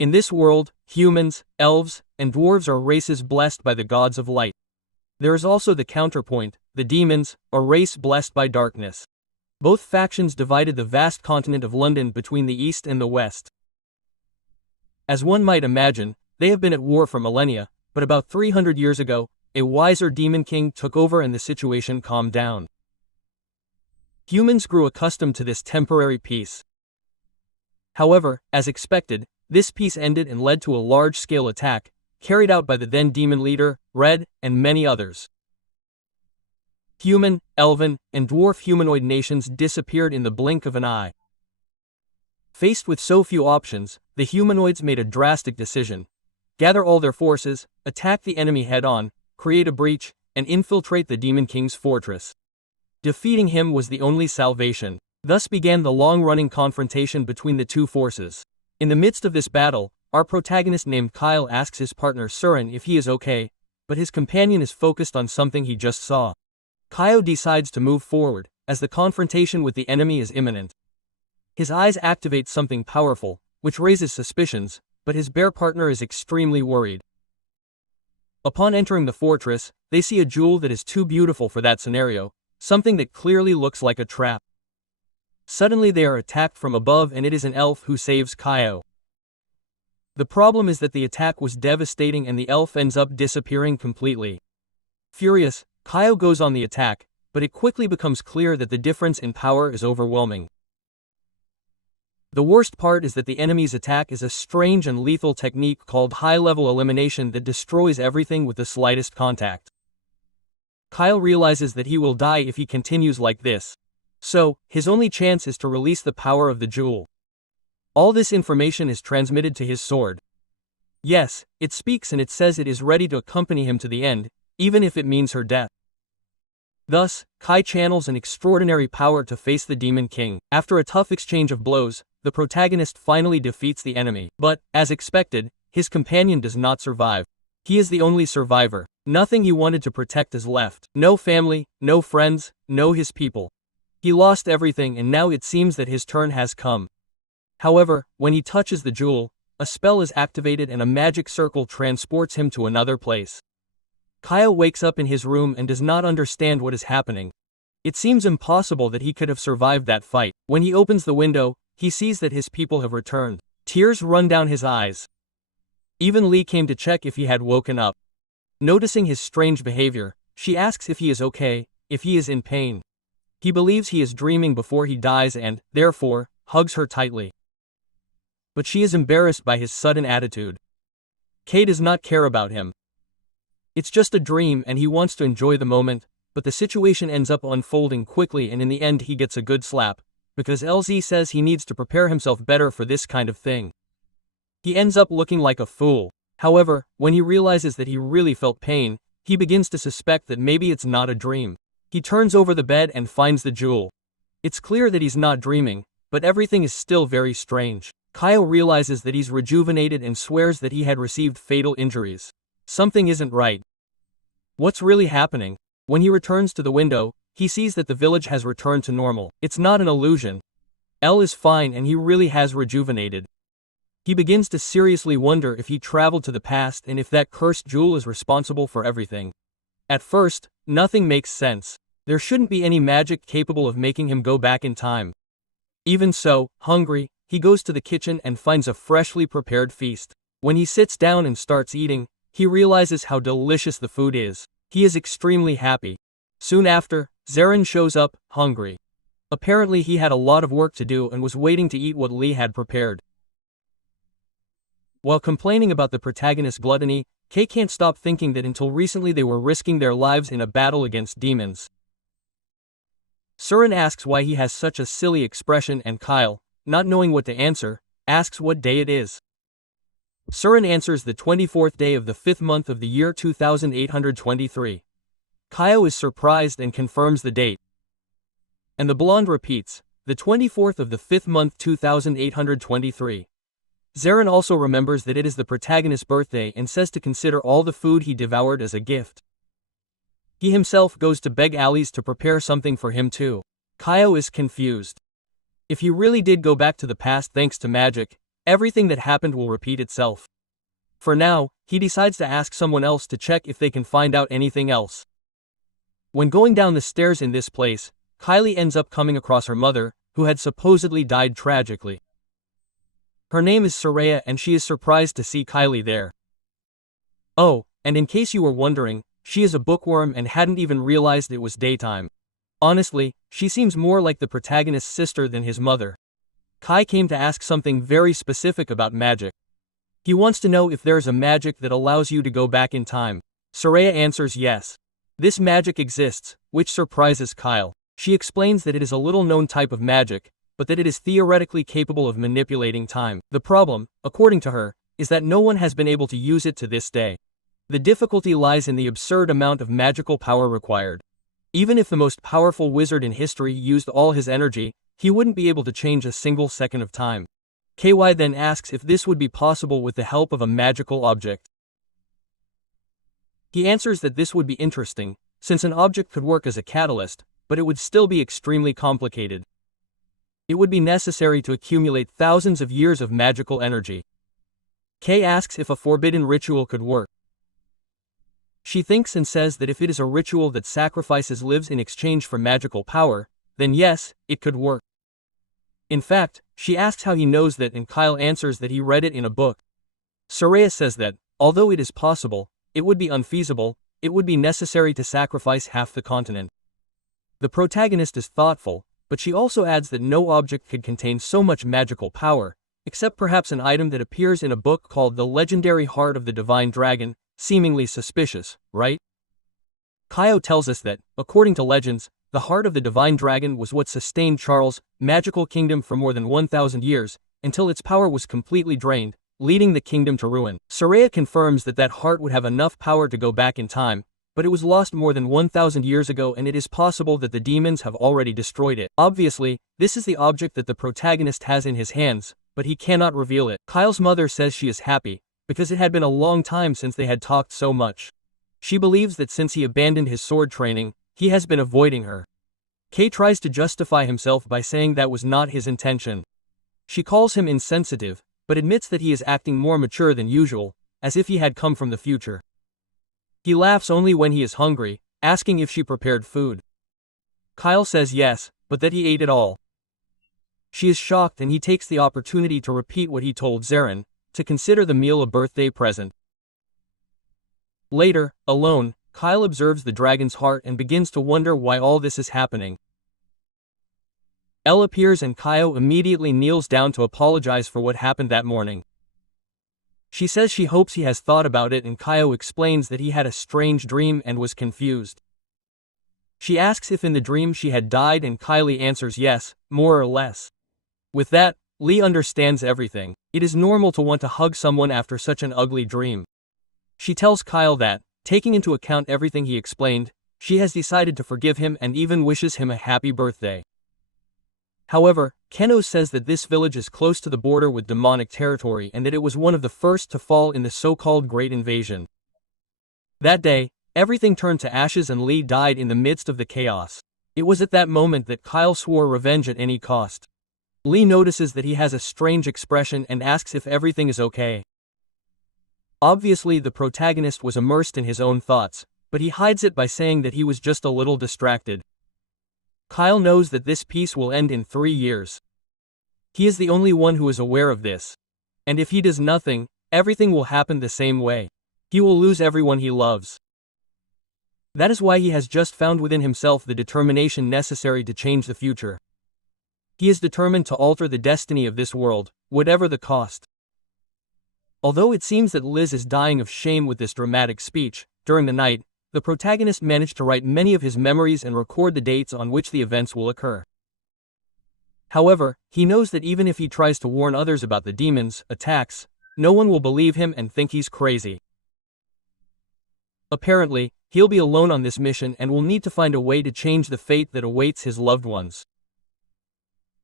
In this world, humans, elves, and dwarves are races blessed by the gods of light. There is also the counterpoint, the demons, a race blessed by darkness. Both factions divided the vast continent of London between the east and the west. As one might imagine, they have been at war for millennia, but about 300 years ago, a wiser demon king took over and the situation calmed down. Humans grew accustomed to this temporary peace. However, as expected, this peace ended and led to a large-scale attack, carried out by the then demon leader, Red, and many others. Human, elven, and dwarf humanoid nations disappeared in the blink of an eye. Faced with so few options, the humanoids made a drastic decision: gather all their forces, attack the enemy head-on, create a breach, and infiltrate the Demon King's fortress. Defeating him was the only salvation. Thus began the long-running confrontation between the two forces. In the midst of this battle, our protagonist named Kyle asks his partner Surin if he is okay, but his companion is focused on something he just saw. Kyle decides to move forward, as the confrontation with the enemy is imminent. His eyes activate something powerful, which raises suspicions, but his bear partner is extremely worried. Upon entering the fortress, they see a jewel that is too beautiful for that scenario, something that clearly looks like a trap. Suddenly they are attacked from above and it is an elf who saves Kyle. The problem is that the attack was devastating and the elf ends up disappearing completely. Furious, Kyle goes on the attack, but it quickly becomes clear that the difference in power is overwhelming. The worst part is that the enemy's attack is a strange and lethal technique called high-level elimination that destroys everything with the slightest contact. Kyle realizes that he will die if he continues like this. So, his only chance is to release the power of the jewel. All this information is transmitted to his sword. Yes, it speaks and it says it is ready to accompany him to the end, even if it means her death. Thus, Kai channels an extraordinary power to face the Demon King. After a tough exchange of blows, the protagonist finally defeats the enemy. But, as expected, his companion does not survive. He is the only survivor. Nothing he wanted to protect is left. No family, no friends, no his people. He lost everything and now it seems that his turn has come. However, when he touches the jewel, a spell is activated and a magic circle transports him to another place. Kyle wakes up in his room and does not understand what is happening. It seems impossible that he could have survived that fight. When he opens the window, he sees that his people have returned. Tears run down his eyes. Even Lee came to check if he had woken up. Noticing his strange behavior, she asks if he is okay, if he is in pain. He believes he is dreaming before he dies and, therefore, hugs her tightly. But she is embarrassed by his sudden attitude. Kay does not care about him. It's just a dream and he wants to enjoy the moment, but the situation ends up unfolding quickly and in the end he gets a good slap, because LZ says he needs to prepare himself better for this kind of thing. He ends up looking like a fool. However, when he realizes that he really felt pain, he begins to suspect that maybe it's not a dream. He turns over the bed and finds the jewel. It's clear that he's not dreaming, but everything is still very strange. Kyle realizes that he's rejuvenated and swears that he had received fatal injuries. Something isn't right. What's really happening? When he returns to the window, he sees that the village has returned to normal. It's not an illusion. Elle is fine and he really has rejuvenated. He begins to seriously wonder if he traveled to the past and if that cursed jewel is responsible for everything. At first, nothing makes sense. There shouldn't be any magic capable of making him go back in time. Even so, hungry, he goes to the kitchen and finds a freshly prepared feast. When he sits down and starts eating, he realizes how delicious the food is. He is extremely happy. Soon after, Zarin shows up, hungry. Apparently he had a lot of work to do and was waiting to eat what Lee had prepared. While complaining about the protagonist's gluttony, Kay can't stop thinking that until recently they were risking their lives in a battle against demons. Surin asks why he has such a silly expression and Kyle, not knowing what to answer, asks what day it is. Surin answers the 24th day of the 5th month of the year 2823. Kyle is surprised and confirms the date. And the blonde repeats, the 24th of the 5th month 2823. Zarin also remembers that it is the protagonist's birthday and says to consider all the food he devoured as a gift. He himself goes to beg Alice to prepare something for him too. Kyle is confused. If he really did go back to the past thanks to magic, everything that happened will repeat itself. For now, he decides to ask someone else to check if they can find out anything else. When going down the stairs in this place, Kylie ends up coming across her mother, who had supposedly died tragically. Her name is Soraya and she is surprised to see Kylie there. Oh, and in case you were wondering, she is a bookworm and hadn't even realized it was daytime. Honestly, she seems more like the protagonist's sister than his mother. Kai came to ask something very specific about magic. He wants to know if there is a magic that allows you to go back in time. Soraya answers yes. This magic exists, which surprises Kyle. She explains that it is a little-known type of magic, but that it is theoretically capable of manipulating time. The problem, according to her, is that no one has been able to use it to this day. The difficulty lies in the absurd amount of magical power required. Even if the most powerful wizard in history used all his energy, he wouldn't be able to change a single second of time. KY then asks if this would be possible with the help of a magical object. He answers that this would be interesting, since an object could work as a catalyst, but it would still be extremely complicated. It would be necessary to accumulate thousands of years of magical energy. Kay asks if a forbidden ritual could work. She thinks and says that if it is a ritual that sacrifices lives in exchange for magical power, then yes, it could work. In fact, she asks how he knows that and Kyle answers that he read it in a book. Soraya says that, although it is possible, it would be unfeasible, it would be necessary to sacrifice half the continent. The protagonist is thoughtful, but she also adds that no object could contain so much magical power, except perhaps an item that appears in a book called The Legendary Heart of the Divine Dragon, seemingly suspicious, right? Kaio tells us that, according to legends, the heart of the divine dragon was what sustained Charles' magical kingdom for more than 1,000 years, until its power was completely drained, leading the kingdom to ruin. Soraya confirms that that heart would have enough power to go back in time, but it was lost more than 1,000 years ago and it is possible that the demons have already destroyed it. Obviously, this is the object that the protagonist has in his hands, but he cannot reveal it. Kyle's mother says she is happy, because it had been a long time since they had talked so much. She believes that since he abandoned his sword training, he has been avoiding her. Kay tries to justify himself by saying that was not his intention. She calls him insensitive, but admits that he is acting more mature than usual, as if he had come from the future. He laughs only when he is hungry, asking if she prepared food. Kyle says yes, but that he ate it all. She is shocked and he takes the opportunity to repeat what he told Zarin, to consider the meal a birthday present. Later, alone, Kyle observes the dragon's heart and begins to wonder why all this is happening. Elle appears and Kaio immediately kneels down to apologize for what happened that morning. She says she hopes he has thought about it and Kaio explains that he had a strange dream and was confused. She asks if in the dream she had died and Kylie answers yes, more or less. With that, Lee understands everything. It is normal to want to hug someone after such an ugly dream. She tells Kyle that, taking into account everything he explained, she has decided to forgive him and even wishes him a happy birthday. However, Keno says that this village is close to the border with demonic territory and that it was one of the first to fall in the so-called Great Invasion. That day, everything turned to ashes and Lee died in the midst of the chaos. It was at that moment that Kyle swore revenge at any cost. Lee notices that he has a strange expression and asks if everything is okay. Obviously, the protagonist was immersed in his own thoughts, but he hides it by saying that he was just a little distracted. Kyle knows that this piece will end in 3 years. He is the only one who is aware of this. And if he does nothing, everything will happen the same way. He will lose everyone he loves. That is why he has just found within himself the determination necessary to change the future. He is determined to alter the destiny of this world, whatever the cost. Although it seems that Liz is dying of shame with this dramatic speech, during the night, the protagonist managed to write many of his memories and record the dates on which the events will occur. However, he knows that even if he tries to warn others about the demons' attacks, no one will believe him and think he's crazy. Apparently, he'll be alone on this mission and will need to find a way to change the fate that awaits his loved ones.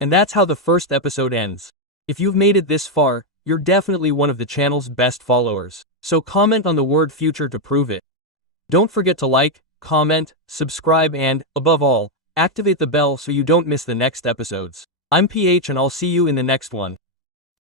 And that's how the first episode ends. If you've made it this far, you're definitely one of the channel's best followers. So comment on the word future to prove it. Don't forget to like, comment, subscribe and, above all, activate the bell so you don't miss the next episodes. I'm PH and I'll see you in the next one.